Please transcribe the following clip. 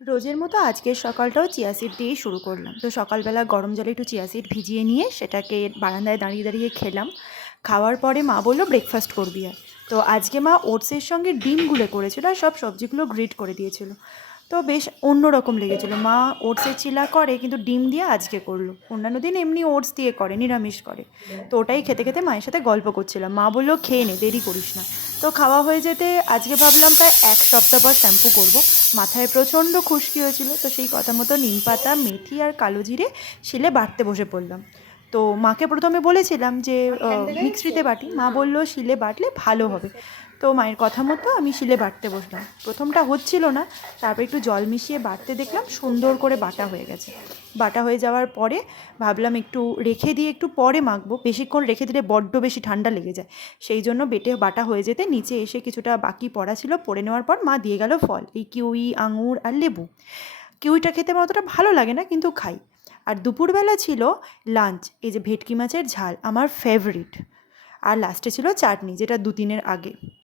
রোজের মতো আজকের সকালটাও চিয়া সিড দিয়েই শুরু করলাম। তো সকালবেলা গরম জলে একটু চিয়া সিড ভিজিয়ে নিয়ে সেটাকে বারান্দায় দাঁড়িয়ে দাঁড়িয়ে খেলাম। খাওয়ার পরে মা বলল ব্রেকফাস্ট করবি আর। তো আজকে মা ওটসের সঙ্গে ডিম গুলে করেছিল আর সব সবজিগুলো গ্রেট করে দিয়েছিল। তো বেশ অন্যরকম লেগেছিলো। মা ওটসের চিলা করে কিন্তু ডিম দিয়ে আজকে করলো। অন্যান্য দিন এমনি ওটস দিয়ে করে, নিরামিষ করে। তো ওটাই খেতে খেতে মায়ের সাথে গল্প করছিলাম। মা বললো খেয়ে নে, দেরি করিস না। তো খাওয়া হয়ে যেতে আজকে ভাবলাম প্রায় 1 সপ্তাহ পর শ্যাম্পু করব। মাথায় প্রচণ্ড খুশকি হয়েছিল, তো সেই কথা মতো নিমপাতা, মেথি আর কালো জিরে শিলে বাটতে বসে পড়লাম। তো মাকে প্রথমে বলেছিলাম যে মিক্সিতে বাটি, মা বললো শিলে বাটলে ভালো হবে। তো মায়ের কথা মতো আমি শিলে বাটতে বসলাম। প্রথমটা হচ্ছিল না, তারপর একটু জল মিশিয়ে বাটতে দেখলাম সুন্দর করে বাটা হয়ে গেছে। বাটা হয়ে যাওয়ার পরে ভাবলাম একটু রেখে দিয়ে একটু পরে মাখবো, বেশিক্ষণ রেখে দিলে বড্ড বেশি ঠান্ডা লেগে যায়। সেই জন্য বেটে বাটা হয়ে যেতে নিচে এসে কিছুটা বাকি পড়া ছিল, পড়ে নেওয়ার পর মা দিয়ে গেল ফল, এই কিউই, আঙুর আর লেবু। কিউইটা খেতে আমার অতটা ভালো লাগে না, কিন্তু খাই। আর দুপুরবেলা ছিল লাঞ্চ, এই যে ভেটকি মাছের ঝাল, আমার ফেভারিট। আর লাস্টে ছিল চাটনি, যেটা 2 দিনের আগে।